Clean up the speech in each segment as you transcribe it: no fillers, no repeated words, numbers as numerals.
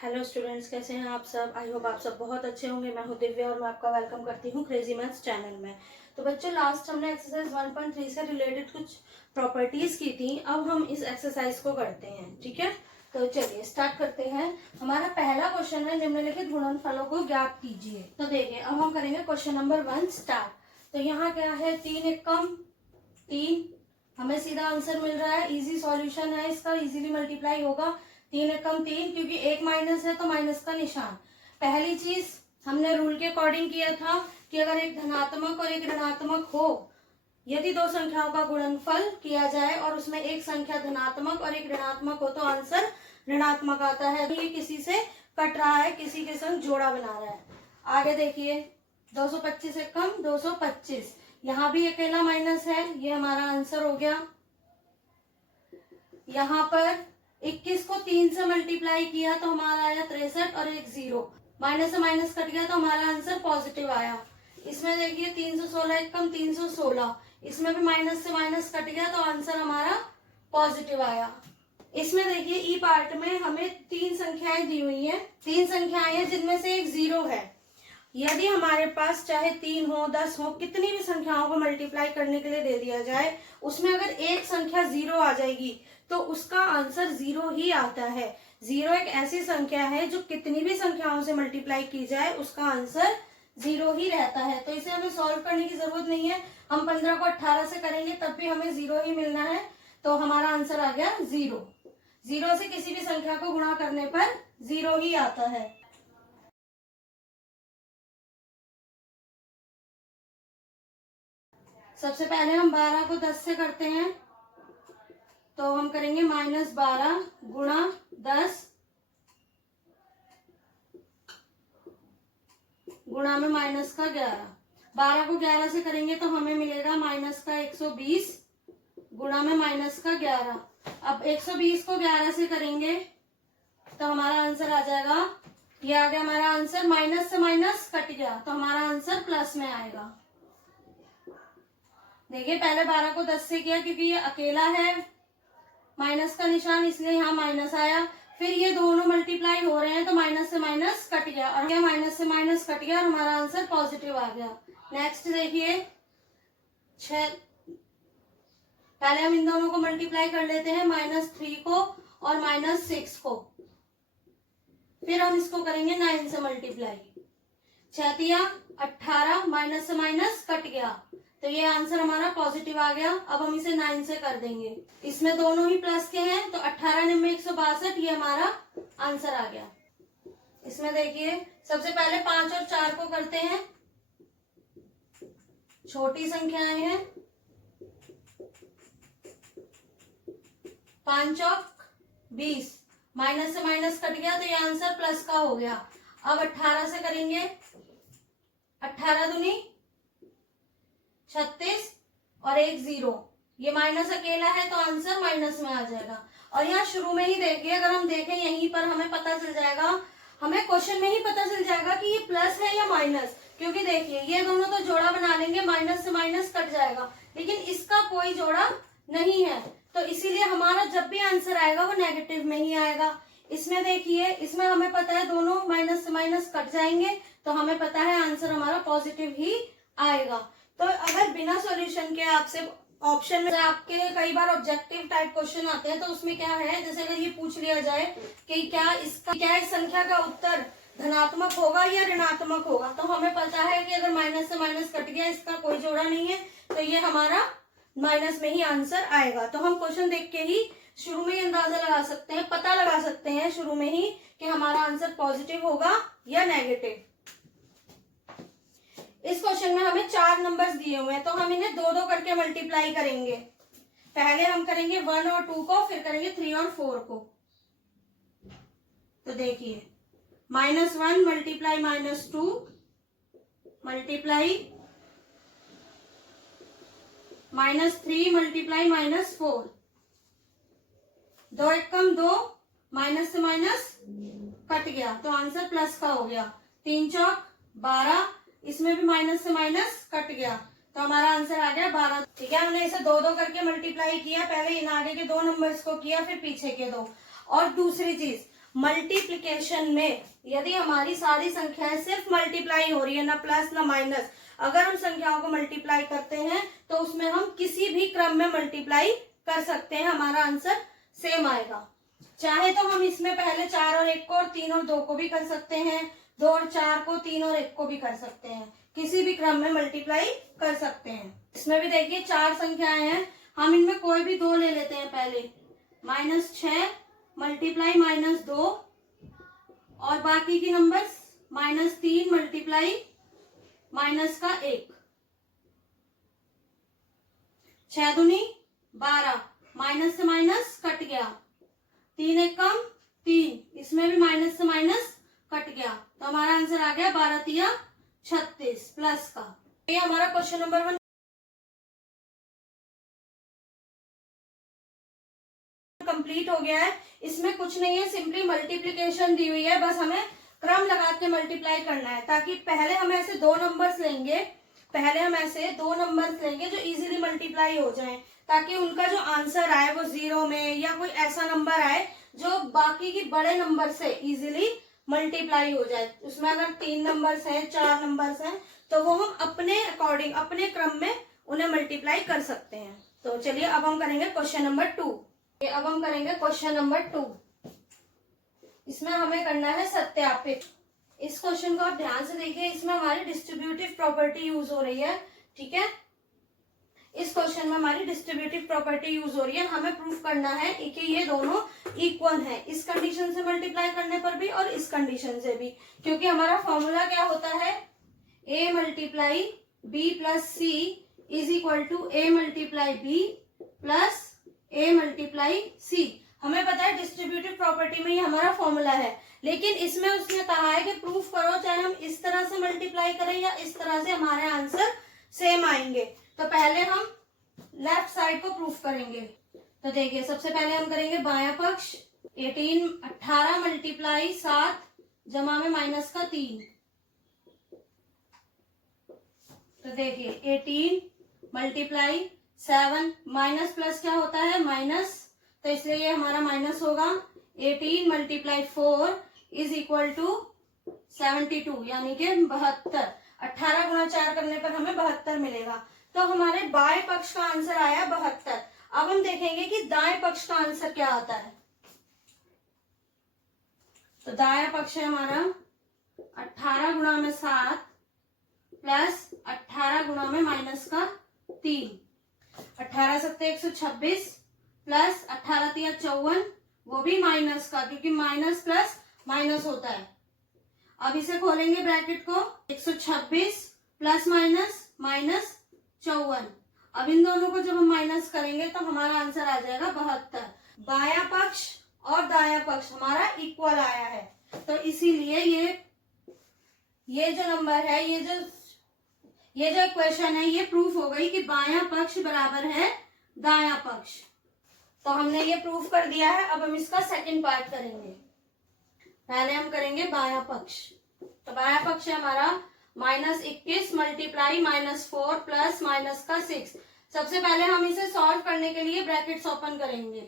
Hello students, कैसे हैं आप सब। आई होप आप सब बहुत अच्छे होंगे। मैं हूं दिव्या और मैं आपका वेलकम करती हूं क्रेजी मैथ्स चैनल में। तो बच्चों, लास्ट हमने एक्सरसाइज 1.3 से रिलेटेड कुछ प्रॉपर्टीज की थी। अब हम इस एक्सरसाइज को करते हैं, ठीक है। तो चलिए स्टार्ट करते हैं। हमारा पहला क्वेश्चन है, निम्नलिखित गुणनफलों को ज्ञात कीजिए। तो देखिए, अब हम करेंगे क्वेश्चन नंबर 1 स्टार्ट। तो यहाँ क्या है, 3 एकम 3, हमें सीधा आंसर मिल रहा है। इजी सॉल्यूशन है इसका, इजीली मल्टीप्लाई होगा। 3 एकम 3, क्योंकि एक माइनस है तो माइनस का निशान। पहली चीज हमने रूल के अकॉर्डिंग किया था कि अगर एक धनात्मक और एक ऋणात्मक हो, यदि दो संख्याओं का गुणनफल किया जाए और उसमें एक संख्या धनात्मक और एक ऋणात्मक हो तो आंसर ऋणात्मक आता है। ये किसी से कट रहा है, किसी के संग जोड़ा बना रहा है। आगे देखिए, 225 एकम 225, यहाँ भी अकेला माइनस है, ये हमारा आंसर हो गया। यहाँ पर 21 को 3 से मल्टीप्लाई किया तो हमारा आया 63 और एक 0, माइनस से माइनस कट गया तो हमारा आंसर पॉजिटिव आया। इसमें देखिए 316 एकम 316, इसमें भी माइनस से माइनस कट गया तो आंसर हमारा पॉजिटिव आया। इसमें देखिए ई पार्ट में हमें 3 संख्याएं दी हुई हैं, 3 संख्याएं हैं जिनमें से एक 0 है। यदि हमारे पास चाहे 3 हो 10 हो, कितनी भी संख्याओं को मल्टीप्लाई करने के लिए दे दिया जाए, उसमें अगर एक संख्या 0 आ जाएगी तो उसका आंसर 0 ही आता है। 0 एक ऐसी संख्या है जो कितनी भी संख्याओं से मल्टीप्लाई की जाए उसका आंसर 0 ही रहता है। तो इसे हमें सॉल्व करने की जरूरत नहीं है। हम 15 को 18 से करेंगे तब भी हमें 0 ही मिलना है। तो हमारा आंसर आ गया 0। 0 से किसी भी संख्या को गुणा करने पर 0 ही आता है। सबसे पहले हम 12 को 10 से करते हैं, तो हम करेंगे -12 गुणा 10 गुणा में माइनस का 11। 12 को 11 से करेंगे तो हमें मिलेगा माइनस का 120 गुणा में माइनस का 11। अब 120 को 11 से करेंगे तो हमारा आंसर आ जाएगा, ये आ गया हमारा आंसर। माइनस से माइनस कट गया तो हमारा आंसर प्लस में आएगा। देखिए, पहले 12 को 10 से किया क्योंकि ये अकेला है, माइनस का निशान, इसलिए यहाँ माइनस आया। फिर ये दोनों मल्टीप्लाई हो रहे हैं तो माइनस से माइनस कट गया और ये माइनस से माइनस कट गया और हमारा आंसर पॉजिटिव आ गया। नेक्स्ट देखिए 6, पहले हम इन दोनों को मल्टीप्लाई कर लेते हैं, -3 को और -6 को। फिर हम इसको करेंगे 9 से मल्टीप्लाई। 6 तिया 18, माइनस से माइनस कट गया तो ये आंसर हमारा पॉजिटिव आ गया। अब हम इसे 9 से कर देंगे, इसमें दोनों ही प्लस के हैं तो 18 9 162, ये हमारा आंसर आ गया। इसमें देखिए सबसे पहले 5 और 4 को करते हैं, छोटी संख्याएं हैं। 5 चौक 20, माइनस से माइनस कट गया तो ये आंसर प्लस का हो गया। अब 18 से करेंगे, 18 दूनी 36 और एक 0, ये माइनस अकेला है तो आंसर माइनस में आ जाएगा। और यहाँ शुरू में ही देखिए, अगर हम देखें यहीं पर हमें पता चल जाएगा, हमें क्वेश्चन में ही पता चल जाएगा कि ये प्लस है या माइनस, क्योंकि देखिए ये दोनों तो जोड़ा बना लेंगे, माइनस से माइनस कट जाएगा, लेकिन इसका कोई जोड़ा नहीं है तो इसीलिए हमारा जब भी आंसर आएगा वो नेगेटिव में ही आएगा। इसमें देखिए, इसमें हमें पता है दोनों माइनस से माइनस कट जाएंगे तो हमें पता है आंसर हमारा पॉजिटिव ही आएगा। तो अगर बिना सॉल्यूशन के आपसे ऑप्शन में आपके कई बार ऑब्जेक्टिव टाइप क्वेश्चन आते हैं तो उसमें क्या है, जैसे अगर ये पूछ लिया जाए कि क्या इस संख्या का उत्तर धनात्मक होगा या ऋणात्मक होगा, तो हमें पता है कि अगर माइनस से माइनस कट गया, इसका कोई जोड़ा नहीं है, तो ये हमारा माइनस में ही आंसर आएगा। तो हम क्वेश्चन देख के ही शुरू में ही अंदाजा लगा सकते हैं, पता लगा सकते हैं शुरू में ही कि हमारा आंसर पॉजिटिव होगा या नेगेटिव। इस क्वेश्चन में हमें 4 नंबर्स दिए हुए हैं तो हम इन्हें 2-2 करके मल्टीप्लाई करेंगे। पहले हम करेंगे 1 और 2 को, फिर करेंगे 3 और 4 को। तो देखिए -1 मल्टीप्लाई -2 मल्टीप्लाई -3 मल्टीप्लाई -4, 2 एकम 2, माइनस से माइनस कट गया तो आंसर प्लस का हो गया। 3 चौक 12, इसमें भी माइनस से माइनस कट गया तो हमारा आंसर आ गया 12। ठीक है, हमने इसे 2-2 करके मल्टीप्लाई किया, पहले इन आगे के 2 नंबर्स को किया, फिर पीछे के 2। और दूसरी चीज, मल्टीप्लिकेशन में यदि हमारी सारी संख्याएं सिर्फ मल्टीप्लाई हो रही है, ना प्लस ना माइनस, अगर हम संख्याओं को मल्टीप्लाई करते हैं तो उसमें हम किसी भी क्रम में मल्टीप्लाई कर सकते हैं, हमारा आंसर सेम आएगा। चाहे तो हम इसमें पहले 4 और 1 को और 3 और 2 को भी कर सकते हैं, 2 और 4 को, 3 और 1 को भी कर सकते हैं, किसी भी क्रम में मल्टीप्लाई कर सकते हैं। इसमें भी देखिए 4 संख्याएं हैं, हम इनमें कोई भी 2 ले लेते हैं पहले, -6 मल्टीप्लाई -2 और बाकी की नंबर्स -3 मल्टीप्लाई -1, 6 दूनी 12, माइनस से माइनस कट गया, 3 एक कम 3, इसमें भी माइनस से माइनस कट गया, तो हमारा आंसर आ गया 12 तिया 36 प्लस का। ये हमारा क्वेश्चन नंबर 1 कंप्लीट हो गया है। इसमें कुछ नहीं है, सिंपली मल्टीप्लिकेशन दी हुई है, बस हमें क्रम लगा के मल्टीप्लाई करना है, ताकि पहले हम ऐसे दो नंबर्स लेंगे जो इजीली मल्टीप्लाई हो जाएं, ताकि उनका जो आंसर आए वो 0 में या कोई ऐसा नंबर आए जो बाकी की बड़े नंबर से इजीली मल्टीप्लाई हो जाए। उसमें अगर 3 नंबर्स हैं, 4 नंबर्स हैं, तो वो हम अपने अकॉर्डिंग अपने क्रम में उन्हें मल्टीप्लाई कर सकते हैं। तो चलिए अब हम करेंगे क्वेश्चन नंबर 2। इसमें हमें करना है सत्यापित। इस क्वेश्चन को आप ध्यान से देखिए, इसमें हमारी डिस्ट्रीब्यूटिव प्रॉपर्टी यूज हो रही है, ठीक है। इस क्वेश्चन में हमारी डिस्ट्रीब्यूटिव प्रॉपर्टी यूज हो रही है, हमें प्रूफ करना है कि ये दोनों इक्वल है, इस कंडीशन से मल्टीप्लाई करने पर भी और इस कंडीशन से भी, क्योंकि हमारा फॉर्मूला क्या होता है, a multiply b plus c is equal to a multiply b plus a multiply c। हमें पता है डिस्ट्रीब्यूटिव प्रॉपर्टी में ये हमारा फॉर्मूला है, लेकिन इसमें उसने कहा है कि प्रूफ करो चाहे हम इस तरह से मल्टीप्लाई करें या इस तरह से, हमारे आंसर सेम आएंगे। तो पहले हम लेफ्ट साइड को प्रूफ करेंगे। तो देखिए सबसे पहले हम करेंगे बायां पक्ष, 18 मल्टीप्लाई 7 जमा में -3। तो देखिए 18 मल्टीप्लाई 7, माइनस प्लस क्या होता है माइनस, तो इसलिए ये हमारा माइनस होगा। 18 मल्टीप्लाई 4 इज इक्वल टू 72, यानी कि 72। 18 गुणा 4 करने पर हमें 72 मिलेगा। तो हमारे बाएं पक्ष का आंसर आया 72। अब हम देखेंगे कि दाएं पक्ष का आंसर क्या आता है। तो दाएं पक्ष है हमारा 18 गुणा में 7 प्लस 18 गुणा में -3। 18 सत्ते 126 प्लस 18 तिया 54, वो भी माइनस का, क्योंकि माइनस प्लस माइनस होता है। अब इसे खोलेंगे ब्रैकेट को, 126 प्लस माइनस -54। अब इन दोनों को जब हम माइनस करेंगे तो हमारा आंसर आ जाएगा 72। बायां पक्ष और दायां पक्ष हमारा इक्वल आया है, तो इसीलिए ये जो नंबर है, ये जो इक्वेशन है, ये प्रूफ हो गई कि बायां पक्ष बराबर है दायां पक्ष। तो हमने ये प्रूफ कर दिया है। अब हम इसका सेकंड पार्ट करेंगे। पहले हम करेंगे बायां पक्ष। तो बायां पक्ष है हमारा -21 मल्टीप्लाई -4 प्लस -6। सबसे पहले हम इसे सॉल्व करने के लिए ब्रैकेट्स ओपन करेंगे।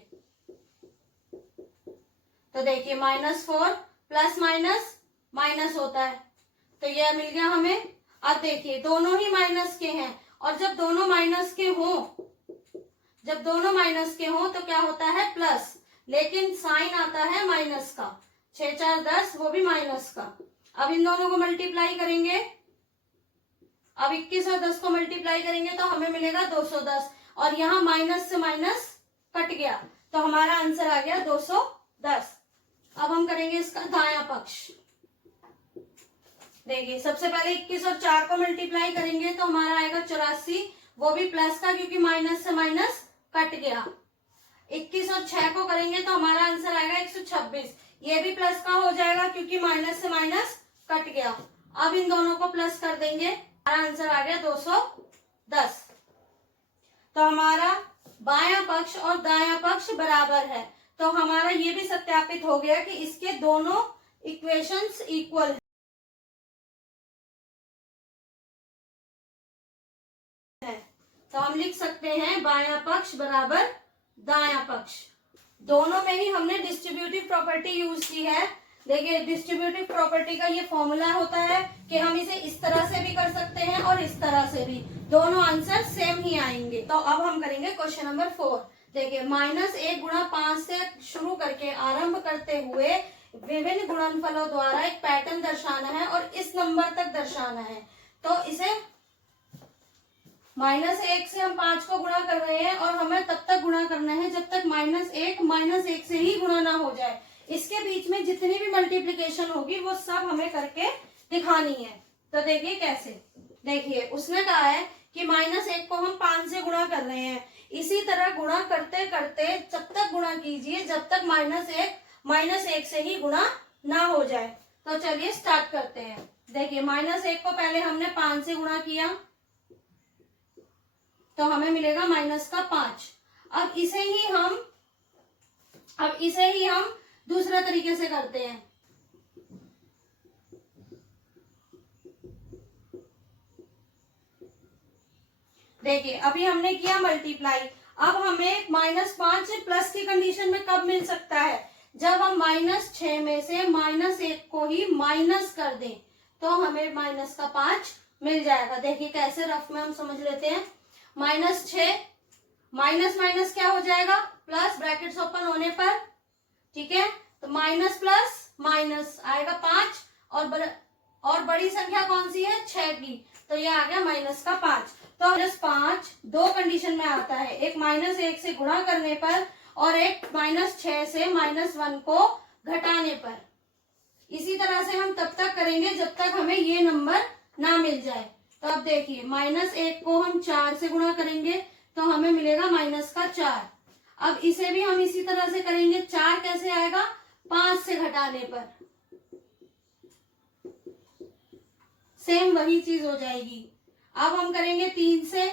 तो देखिए -4 प्लस माइनस होता है, तो यह मिल गया हमें। अब देखिए दोनों ही माइनस के हैं, और जब दोनों माइनस के हों तो क्या होता है प्लस, लेकिन साइन आता है माइनस का। 6 4 10, वो भी माइनस का। अब इन दोनों को मल्टीप्लाई करेंगे। अब 21 और 10 को मल्टीप्लाई करेंगे तो हमें मिलेगा 210, और यहाँ माइनस से माइनस कट गया, तो हमारा आंसर आ गया 210। अब हम करेंगे इसका दायां पक्ष। देखिए सबसे पहले 21 और 4 को मल्टीप्लाई करेंगे तो हमारा आएगा 84, वो भी प्लस का, क्योंकि माइनस से माइनस कट गया। 21 और 6 को करेंगे तो हमारा आंसर आएगा 126, ये भी प्लस का हो जाएगा, क्योंकि माइनस से माइनस कट गया। अब इन दोनों को प्लस कर देंगे, हमारा आंसर आ गया 210। तो हमारा बायां पक्ष और दायां पक्ष बराबर है, तो हमारा ये भी सत्यापित हो गया कि इसके दोनों इक्वेशंस इक्वल है। तो हम लिख सकते हैं बायां पक्ष बराबर दायां पक्ष। दोनों में ही हमने डिस्ट्रीब्यूटिव प्रॉपर्टी यूज की है। देखिए डिस्ट्रीब्यूटिव प्रॉपर्टी का ये फॉर्मूला होता है कि हम इसे इस तरह से भी कर सकते हैं और इस तरह से भी, दोनों आंसर सेम ही आएंगे। तो अब हम करेंगे क्वेश्चन नंबर 4। देखिए -1 गुणा 5 से शुरू करके आरंभ करते हुए विभिन्न गुणनफलों द्वारा एक पैटर्न दर्शाना है और इस नंबर तक दर्शाना है। तो इसे -1 से हम 5 को गुणा कर रहे हैं और हमें तब तक गुणा करना है जब तक -1 से ही गुणा ना हो जाए। इसके बीच में जितनी भी मल्टीप्लिकेशन होगी वो सब हमें करके दिखानी है। तो देखिए कैसे, देखिए उसने कहा है कि -1 को हम 5 से गुणा कर रहे हैं, इसी तरह गुणा करते करते जब तक गुणा कीजिए जब तक -1 से ही गुणा ना हो जाए। तो चलिए स्टार्ट करते हैं। देखिए -1 को पहले हमने 5 से गुणा किया तो हमें मिलेगा -5। अब इसे ही हम दूसरा तरीके से करते हैं। देखिए अभी हमने किया मल्टीप्लाई, अब हमें -5 से प्लस की कंडीशन में कब मिल सकता है, जब हम -6 में से -1 को ही माइनस कर दें तो हमें -5 मिल जाएगा। देखिए कैसे रफ में हम समझ लेते हैं। -6 माइनस माइनस क्या हो जाएगा, प्लस, ब्रैकेट्स ओपन होने पर, ठीक है, तो माइनस प्लस माइनस आएगा 5 और बड़ी संख्या कौन सी है, 6 की, तो ये आ गया -5। तो -5 दो कंडीशन में आता है, एक -1 से गुणा करने पर और एक -6 से -1 को घटाने पर। इसी तरह से हम तब तक करेंगे जब तक हमें ये नंबर ना मिल जाए। तो अब देखिए -1 को हम 4 से गुणा करेंगे तो हमें मिलेगा -4। अब इसे भी हम इसी तरह से करेंगे। 4 कैसे आएगा, 5 से घटाने पर, सेम वही चीज हो जाएगी। अब हम करेंगे 3 से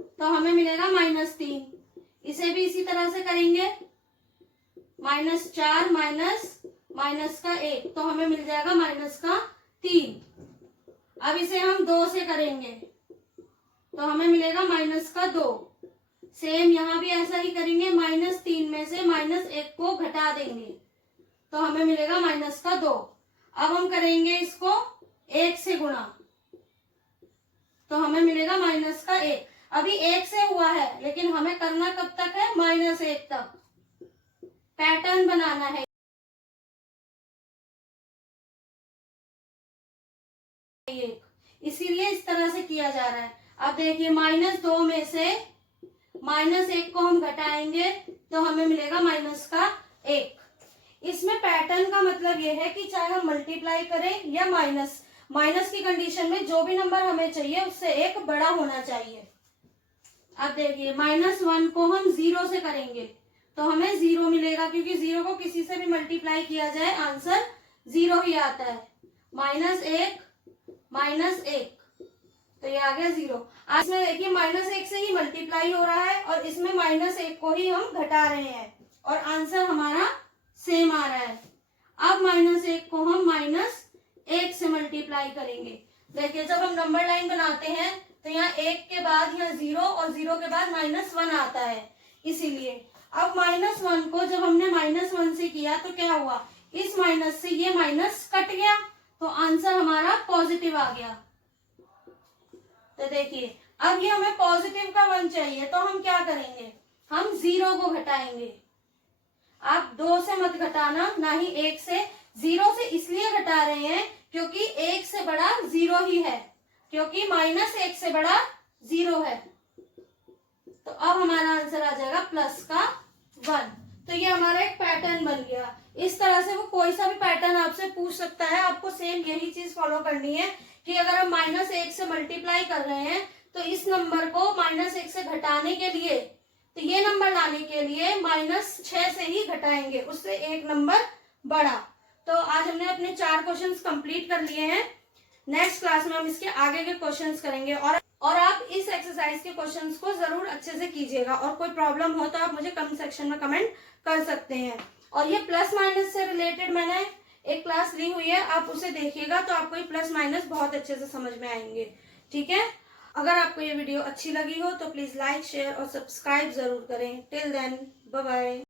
तो हमें मिलेगा -3। इसे भी इसी तरह से करेंगे, -4 माइनस का 1 तो हमें मिल जाएगा -3। अब इसे हम 2 से करेंगे तो हमें मिलेगा -2। सेम यहाँ भी ऐसा ही करेंगे, -3 में से -1 को घटा देंगे तो हमें मिलेगा -2। अब हम करेंगे इसको 1 से गुणा तो हमें मिलेगा -1। अभी 1 से हुआ है लेकिन हमें करना कब तक है, -1 तक, पैटर्न बनाना है एक, इसीलिए इस तरह से किया जा रहा है। अब देखिए -2 में से -1 को हम घटाएंगे तो हमें मिलेगा -1। इसमें पैटर्न का मतलब ये है कि चाहे हम मल्टीप्लाई करें या माइनस की कंडीशन में जो भी नंबर हमें चाहिए उससे एक बड़ा होना चाहिए। अब देखिए -1 को हम 0 से करेंगे तो हमें 0 मिलेगा, क्योंकि 0 को किसी से भी मल्टीप्लाई किया जाए आंसर 0 ही आता है। -1 तो ये आ गया 0। आज में देखिए -1 से ही मल्टीप्लाई हो रहा है और इसमें -1 को ही हम घटा रहे हैं और आंसर हमारा सेम आ रहा है। अब -1 को हम -1 से मल्टीप्लाई करेंगे। देखिए जब हम नंबर लाइन बनाते हैं तो यहाँ 1 के बाद यहाँ 0 और 0 के बाद -1 आता है, इसीलिए अब -1 को जब हमने -1 से किया तो क्या हुआ, इस माइनस से ये माइनस कट गया तो आंसर हमारा पॉजिटिव आ गया। तो देखिए अब ये हमें पॉजिटिव का 1 चाहिए तो हम क्या करेंगे, हम 0 को घटाएंगे। आप 2 से मत घटाना, ना ही 1 से। 0 से इसलिए घटा रहे हैं क्योंकि 1 से बड़ा 0 ही है, क्योंकि -1 से बड़ा 0 है। तो अब हमारा आंसर आ जाएगा +1। तो ये हमारा एक पैटर्न बन गया। इस तरह से वो कोई सा भी पैटर्न आपसे पूछ सकता है, आपको सेम यही चीज फॉलो करनी है कि अगर हम -1 से मल्टीप्लाई कर रहे हैं तो इस नंबर को -1 से घटाने के लिए, तो ये नंबर लाने के लिए -6 से ही घटाएंगे, उससे एक नंबर बड़ा। तो आज हमने अपने 4 क्वेश्चंस कंप्लीट कर लिए हैं। नेक्स्ट क्लास में हम इसके आगे के क्वेश्चंस करेंगे और आप इस एक्सरसाइज के क्वेश्चंस को जरूर अच्छे से कीजिएगा और कोई प्रॉब्लम हो तो आप मुझे कमेंट सेक्शन में कमेंट कर सकते हैं। और ये प्लस माइनस से रिलेटेड मैंने एक क्लास ली हुई है, आप उसे देखिएगा तो आपको ये प्लस माइनस बहुत अच्छे से समझ में आएंगे। ठीक है, अगर आपको ये वीडियो अच्छी लगी हो तो प्लीज लाइक, शेयर और सब्सक्राइब जरूर करें। Till then bye bye.